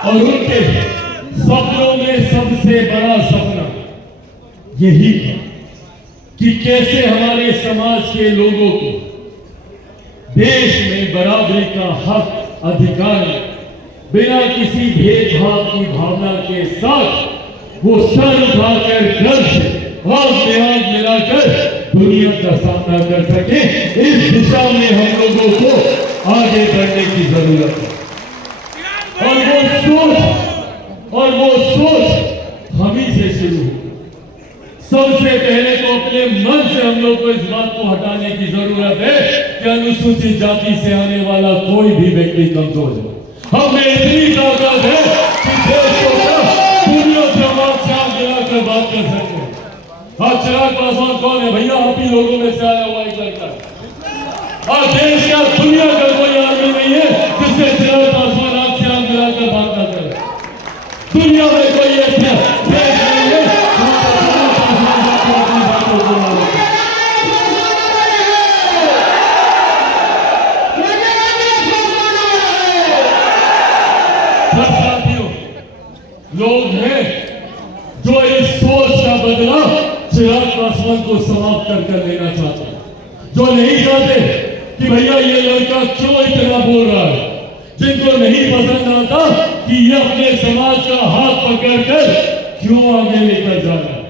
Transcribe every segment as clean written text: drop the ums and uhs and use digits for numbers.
और उनके सपनों में सबसे बड़ा सपना यही था कि कैसे हमारे समाज के लोगों को देश में बराबरी का हक अधिकार बिना किसी भेदभाव की भावना के साथ वो सर उठाकर घर से हाथ में हाथ मिलाकर दुनिया का सामना कर सके। इस दिशा में हम लोगों को आगे बढ़ने की जरूरत है और वो सोच हम ही से शुरू हो। सबसे पहले तो अपने मन से हम लोग को इस बात को हटाने की जरूरत है कि अनुसूचित जाति से आने वाला कोई भी व्यक्ति कमजोर है। हम में इतनी ताकत है कि देश को दुनिया से हम आग गिराकर बात कर सकते हैं। हाँ, चिराग पासवान कौन है भैया? आप ही लोगों में से आया हुआ एक लड़का है। और देश का दुनिया का कोई आदमी नहीं है जिससे चिराग पासवान आग से आग गिराकर बात ना करे। दुनिया में कोई ऐसा देश नहीं है लोग हैं जो इस सोच का बदला चिराग पासवान को समाप्त कर लेना चाहते हैं, जो नहीं चाहते कि भैया ये लड़का क्यों इतना बोल रहा है, जिनको नहीं पसंद आता कि ये अपने समाज का हाथ पकड़कर क्यों आगे लेकर जा रहा है,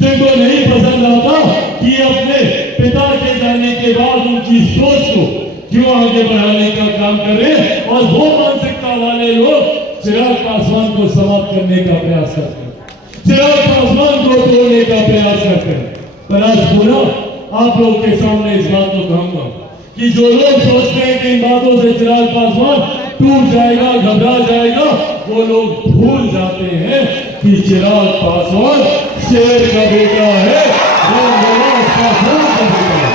जिनको नहीं पसंद आता कि ये अपने पिता के जाने के बाद उनकी सोच को क्यों आगे बढ़ाने का काम करे, और वो मानसिकता वाले लोग चिराग पासवान को समाप्त करने का प्रयास करते हैं, चिराग पासवान को तोड़ने का प्रयास करते हैं। पर आज पूरा आप लोगों के सामने इस बात को कहूंगा कि जो लोग सोचते हैं कि इन बातों से चिराग पासवान टूट जाएगा, घबरा जाएगा, वो लोग भूल जाते हैं कि चिराग पासवान शेर का बेटा है, पासवान का बेटा है।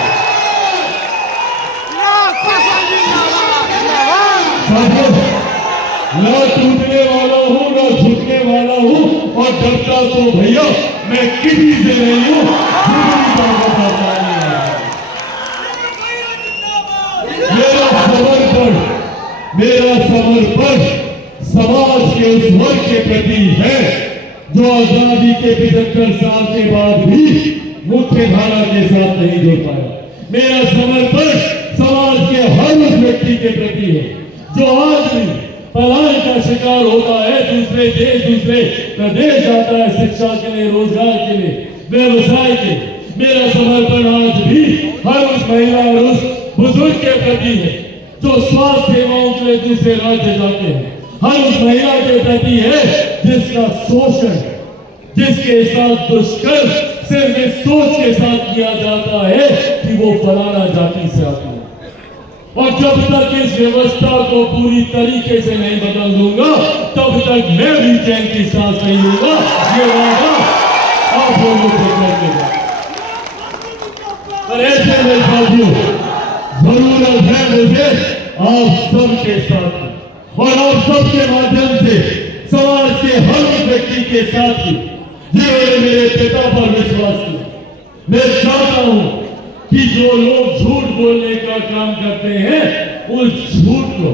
ना टूटने वाला हूँ, ना झुकने वाला हूँ, और डरता तो भैया मैं किसी से नहीं हूँ। मेरा समर्पण समाज के उस वर्ग के प्रति है जो आजादी के 75 साल के बाद भी मुख्य धारा के साथ नहीं जुड़ पाया। मेरा समर्पण समाज के हर उस व्यक्ति के प्रति है जो आज भी पलायन का शिकार होता है, दूसरे देश दूसरे प्रदेश जाता है शिक्षा के लिए, रोजगार के लिए, व्यवसाय के। मेरा समर्पण आज भी हर उस महिला और उस बुजुर्ग के प्रति है जो स्वास्थ्य सेवाओं के लिए दूसरे राज्य जाते हैं, हर उस महिला के प्रति है जिसका शोषण, जिसके साथ दुष्कर्म सिर्फ इस सोच के साथ किया जाता है कि वो फलाना जाति से आती है। और जब तक इस व्यवस्था को पूरी तरीके से नहीं बदल दूंगा तब तक मैं भी चैन की सांस नहीं लूंगा। ये वादा आप लोगों से करके पर ऐसे में साथियों जरूरत है मुझे आप सबके साथ और आप सबके माध्यम से समाज के हर व्यक्ति के साथ ही जिन्होंने मेरे पिता पर विश्वास किया। मैं चाहता हूं कि जो लोग झूठ बोलने का काम करते हैं उस झूठ को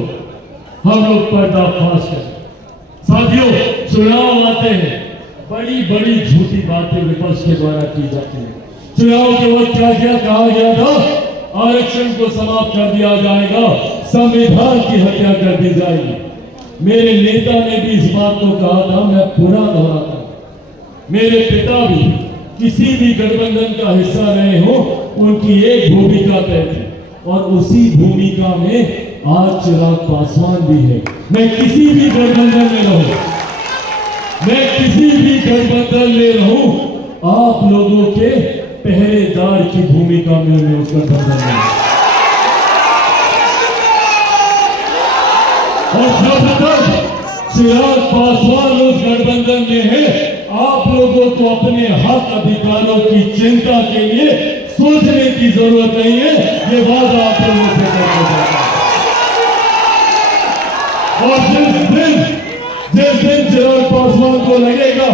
हम लोग पर्दाफाश करें। साथियों, चुनाव आते हैं, बड़ी बड़ी झूठी बातें विपक्ष के द्वारा की जाती है। चुनाव के वक्त क्या क्या कहा गया था? आरक्षण को समाप्त कर दिया जाएगा, संविधान की हत्या कर दी जाएगी। मेरे नेता ने भी इस बात को कहा था, मैं पूरा दोहराता हूं। मेरे पिता भी किसी भी गठबंधन का हिस्सा रहे हो, उनकी एक भूमिका तय थी और उसी भूमिका में आज चिराग पासवान भी है। मैं किसी भी गठबंधन में रहूं, मैं किसी भी गठबंधन में रहूं, आप लोगों के पहरेदार की भूमिका में मैं उस गठबंधन में। और जब तक चिराग पासवान उस गठबंधन में है, आप लोगों को अपने हक अधिकारों की चिंता के लिए सोचने की जरूरत नहीं है। ये वादा आप लोगों से करना चाहता हूं। और जिस दिन चिराग पासवान को लगेगा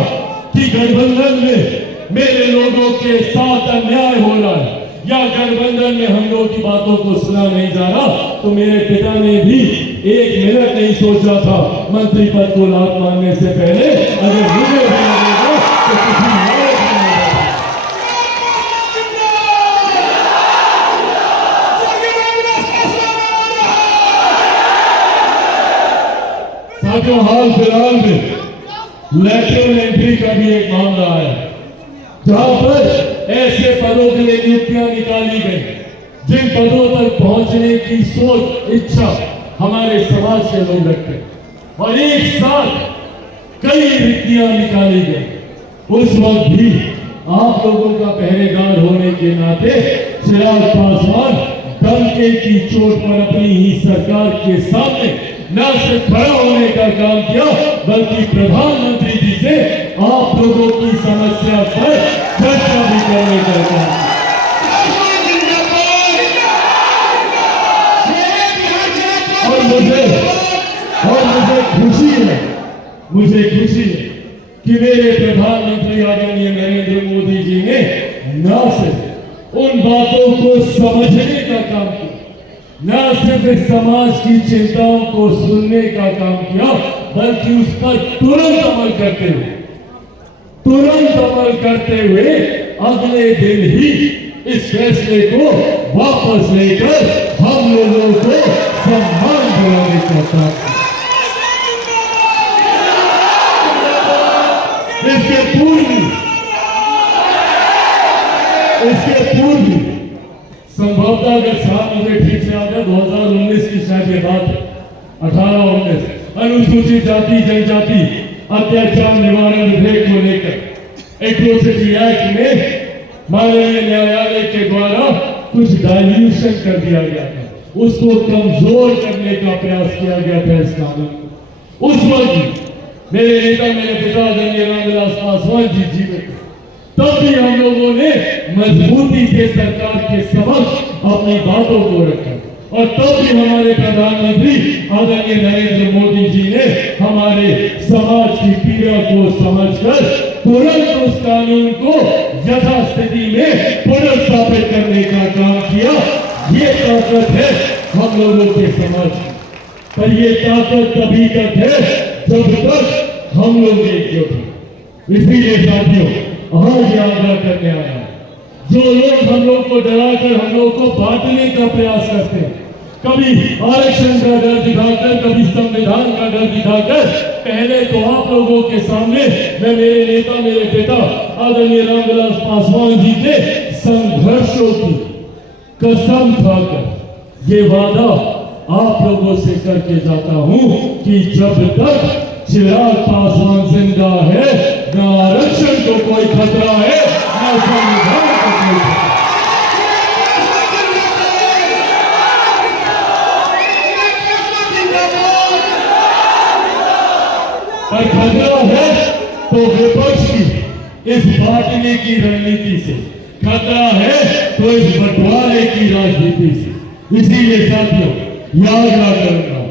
कि गठबंधन में मेरे लोगों के साथ अन्याय हो रहा है या गठबंधन में हम लोगों की बातों को सुना नहीं जा रहा, तो मेरे पिता ने भी एक मिनट नहीं सोचा था मंत्री पद को लात मारने से पहले अगर मुझे भी लगेगा तो किसी और को नहीं लगेगा। साथियों, हाल फिलहाल में लैटरल एंट्री का भी एक मामला आया जहां पर ऐसे पदों के लिए नियुक्तियां निकाली गई जिन पदों तक पहुंचने की सोच इच्छा हमारे समाज के लोग रखते हैं और एक साथ कई रिक्तियां निकाली गई। उस वक्त भी आप लोगों का पहरेदार होने के नाते चिराग पासवान दमके की चोट पर अपनी ही सरकार के सामने न सिर्फ खड़ा होने का काम किया बल्कि प्रधानमंत्री जी से आप लोगों की समस्या पर चर्चा भी करने का काम किया। मुझे खुशी है कि मेरे प्रधानमंत्री आदरणीय नरेंद्र मोदी जी ने न सिर्फ उन बातों को समझने का काम किया, न सिर्फ समाज की चिंताओं को सुनने का काम किया, बल्कि उस पर तुरंत अमल करते हुए अगले दिन ही इस फैसले को वापस लेकर हम लोगों को सम्मान दिलाने का काम किया। इसके पूर्व संभवतः अगर साहब मुझे ठीक से याद है 2019 की शायद ये बात 18-19 अनुसूचित जाति जनजाति अत्याचार निवारण विधेयक को लेकर एट्रोसिटी एक्ट में माननीय न्यायालय के द्वारा कुछ डाइल्यूशन कर दिया गया था, उसको कमजोर करने का प्रयास किया गया था इस कानून को। उस वक्त मेरे नेता मेरे पिता आदरणीय रामविलास पासवान जी जीवित थे, तब भी हम लोगों ने मजबूती से सरकार के समक्ष अपनी बातों को रखा और तब भी हमारे प्रधानमंत्री आदरणीय नरेंद्र मोदी जी ने हमारे समाज की पीड़ा को समझकर तुरंत उस कानून को यथास्थिति में पुनर्स्थापित करने का काम किया। ये ताकत है हम लोगों के समाज की, पर ये ताकत तभी तक है जब तक हम लोग एकजुट हैं। इसीलिए साथियों, आज आग्रह करने आया है, जो लोग हम लोग को डराकर हम लोग को बांटने का प्रयास करते हैं, कभी आरक्षण का डर दिखाकर, कभी संविधान का डर दिखाकर, पहले तो आप लोगों के सामने मैं मेरे नेता मेरे पिता आदरणीय रामविलास पासवान जी के संघर्षों की कसम खाकर ये वादा आप लोगों से करके जाता हूं कि जब तक चिराग पासवान जिंदा है न आरक्षण को कोई खतरा है न संविधान को कोई खतरा। पर खतरा है तो विपक्ष की इस बांटने की रणनीति से, खतरा है तो इस बंटवारे की राजनीति से। इसीलिए साथियों, याद करूंगा,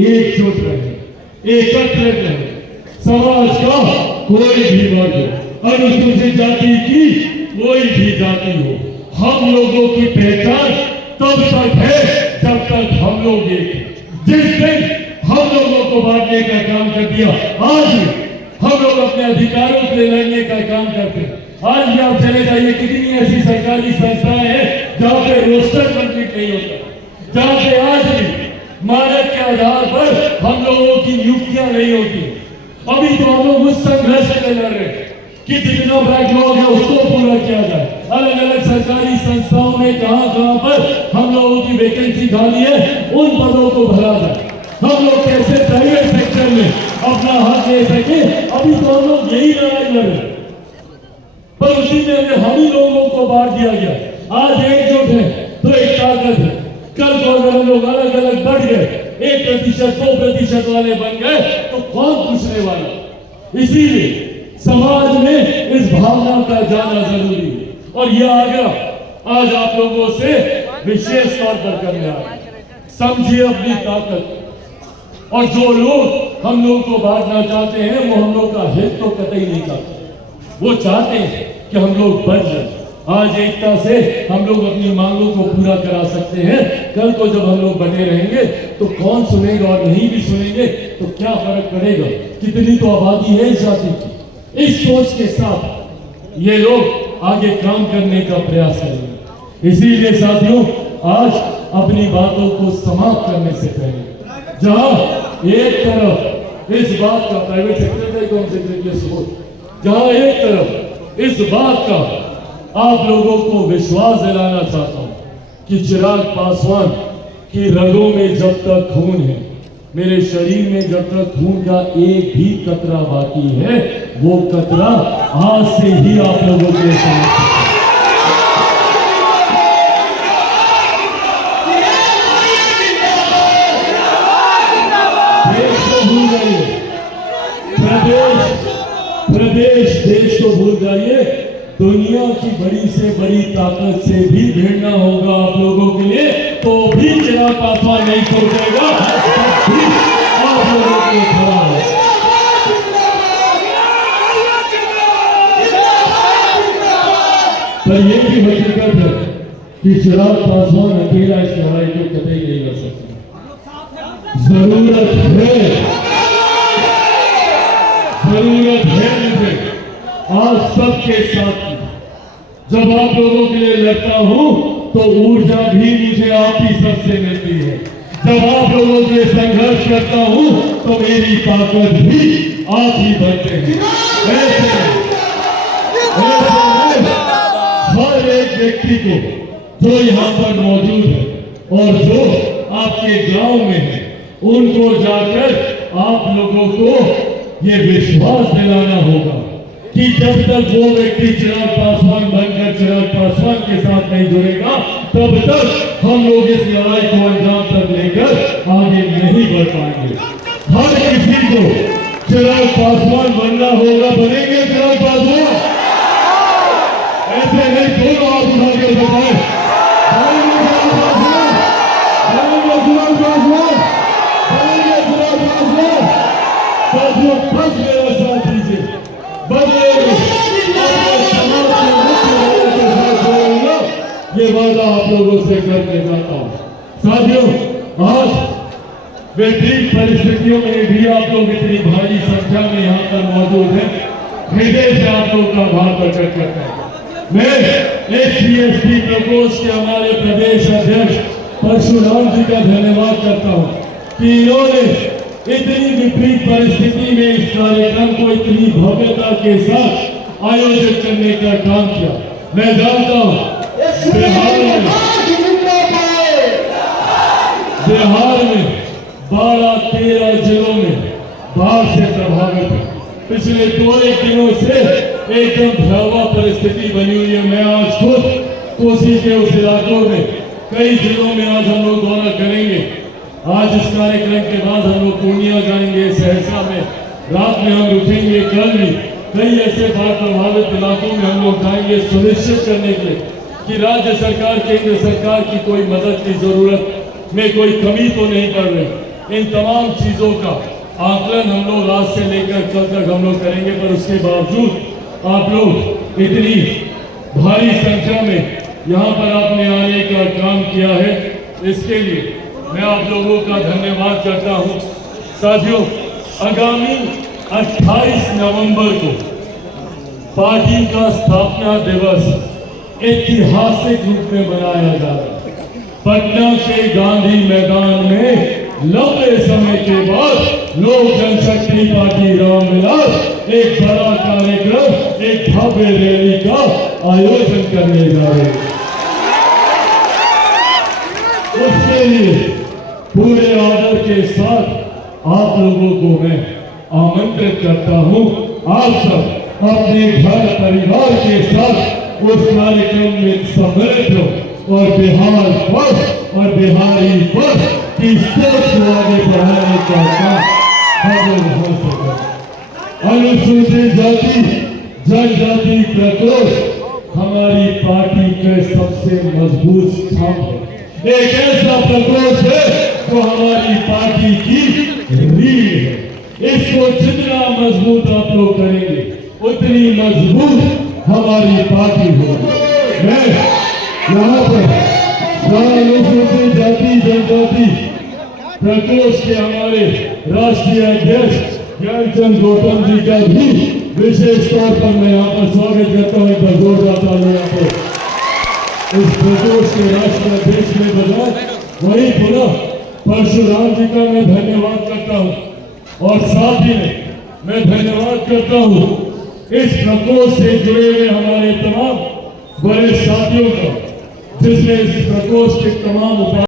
एकजुट रहे, एकत्रित रहे, समाज का कोई भी वर्ग, अनुसूचित जाति की कोई भी जाति हो, हम लोगों की पहचान तब तक है जब तक हम लोग एक हैं। जिस दिन हम लोगों को बांटने का काम कर दिया, आज हम लोग अपने अधिकारों के लिए लड़ने का काम करते हैं। आज भी आप चले जाइए, कितनी ऐसी सरकारी संस्थाएं हैं जहां पे रोस्टर कंप्लीट नहीं होता, जहां पे आज भी मानक के आधार पर हम लोगों की नियुक्तियां नहीं होती। अभी तो हम लोग उस संघर्ष में लड़ रहे हैं कि जितना बैकलॉग है उसको पूरा किया जाए। अलग अलग सरकारी संस्थाओं में कहां पर हम लोगों की वैकेंसी खाली है, उन पदों को भरा जाए। हम लोग कैसे प्राइवेट सेक्टर में अपना हक ले सके, अभी तो हम लोग यही लड़ाई लड़ रहे हैं, पर उसी में हम ही लोगों को बांट दिया गया। आज एकजुट है तो एक ताकत है, कल को अगर हम लोग अलग अलग बढ़ गए, 1%, 2% वाले बन गए तो कौन पूछने वाला। इसीलिए समाज में इस भावना का जाना जरूरी है और यह आग्रह आज आप लोगों से विशेष तौर पर करने आया। समझिए अपनी ताकत, और जो लोग हम लोग को बांटना चाहते हैं वो हम लोग का हित तो कतई नहीं चाहते, वो चाहते हैं कि हम लोग बढ़ जाए। आज एकता से हम लोग अपनी मांगों को पूरा करा सकते हैं। कल को जब हम लोग बने रहेंगे तो कौन सुनेगा और नहीं भी सुनेंगे तो क्या फर्क पड़ेगा, कितनी तो आबादी है इस जाति की। इस सोच के साथ ये लोग आगे काम करने का प्रयास करेंगे। इसीलिए साथियों, आज अपनी बातों को समाप्त करने से पहले जहां एक तरफ इस बात का प्राइवेट सेक्रेटरी को हम सेक्रेटरी जहां एक तरफ इस बात का आप लोगों को विश्वास दिलाना चाहता हूं कि चिराग पासवान की रगों में जब तक खून है, मेरे शरीर में जब तक खून का एक भी कतरा बाकी है, वो कतरा आज से ही आप लोगों के समझ प्रदेश देश को भूल जाइए। दुनिया की बड़ी से बड़ी ताकत से भी भिड़ना होगा आप लोगों के लिए, तो भी चिराग पासवान नहीं छोड़ेगा। आप लोगों को खड़ा है। पर यह भी हकीकत है कि चिराग पासवान अकेला इस लड़ाई को कतई नहीं लड़ सकता। जरूरत है मुझे आज सबके साथ। जब आप लोगों के लिए लड़ता हूं तो ऊर्जा भी मुझे आप ही सबसे मिलती है। जब आप लोगों के संघर्ष करता हूं तो मेरी ताकत भी आप ही बनते हैं। ऐसे हर एक व्यक्ति को जो यहाँ पर मौजूद है और जो आपके गांव में है, उनको जाकर आप लोगों को ये विश्वास दिलाना होगा कि जब तक वो व्यक्ति चिराग पासवान बनकर चिराग पासवान के साथ नहीं जुड़ेगा, तब तक हम लोग इस लड़ाई को अंजाम तक लेकर आगे नहीं बढ़ पाएंगे। हर किसी को चिराग पासवान बनना होगा। बनेंगे चिराग पासवान? ऐसे नहीं, दोनों आप उठा के बताए। साथियों, बस मेरा साथ दीजिए। ये वादा आप लोगों से करके जाता हूं। साथियों, आज विपरीत परिस्थितियों में भी आप लोग इतनी भारी संख्या में यहाँ पर मौजूद हैं, हृदय से आप लोग का आभार प्रकट करता हूं। मैं SC/ST प्रकोष्ठ के हमारे प्रदेश अध्यक्ष परशुराम जी का धन्यवाद करता हूं कि इन्होंने इतनी विपरीत परिस्थिति में इस कार्यक्रम को इतनी भव्यता के साथ आयोजित करने का काम किया। मैं जानता हूं बिहार में 12-13 जिलों में बाढ़ से प्रभावित है। पिछले 2-1 दिनों से एकदम भयावह परिस्थिति बनी हुई है। मैं आज खुद कोसी के उस इलाकों में कई जिलों में आज हम लोग दौरा करेंगे। आज इस कार्यक्रम के बाद हम लोग पूर्णिया जाएंगे, सहरसा में रात में हम रुकेंगे। कल भी कई ऐसे बाढ़ प्रभावित इलाकों में हम लोग जाएंगे, सुनिश्चित करने के लिए कि राज्य सरकार, केंद्र सरकार की कोई मदद की जरूरत में कोई कमी तो नहीं पड़ रही। इन तमाम चीजों का आकलन हम लोग आज से लेकर कल तक हम लोग करेंगे। पर उसके बावजूद आप लोग इतनी भारी संख्या में यहाँ पर आपने आने का काम किया है, इसके लिए मैं आप लोगों का धन्यवाद करता हूं। साथियों, आगामी 28 नवंबर को पार्टी का स्थापना दिवस ऐतिहासिक रूप में मनाया जा रहा है। पटना के गांधी मैदान में लंबे समय के बाद लोक जनशक्ति पार्टी रामविलास एक बड़ा कार्यक्रम, एक भव्य रैली का आयोजन करने जा रहे हैं। उसके लिए पूरे आदर के साथ आप लोगों को मैं आमंत्रित करता हूं। आप सब अपने घर परिवार के साथ उस कार्यक्रम में सम्मिलित हो और बिहार फर्स्ट और बिहारी फर्स्ट की सोच को आगे बढ़ाने का काम हो सके। अनुसूचित जाति जनजाति प्रकोष्ठ हमारी पार्टी के सबसे मजबूत स्तंभ है। एक ऐसा प्रकोष्ठ है जो हमारी पार्टी की रीढ़ है। इसको जितना मजबूत आप लोग करेंगे, उतनी मजबूत हमारी पार्टी होगी। मैं यहाँ पर अनुसूचित जाति जनजाति प्रकोष्ठ के हमारे राष्ट्रीय अध्यक्ष ज्ञानचंद गौतम जी का भी विशेष तौर पर मैं यहाँ पर स्वागत करता हूँ। एक बार जोरदार तालियां आपको इस प्रकोष्ठ के राष्ट्रीय अध्यक्ष ने बताया। वही पुनः परशुराम जी का मैं धन्यवाद करता हूँ और साथ ही में मैं धन्यवाद करता हूँ इस प्रकोष्ठ से जुड़े हुए हमारे तमाम बड़े साथियों का, जिसमें इस प्रकोष्ठ के तमाम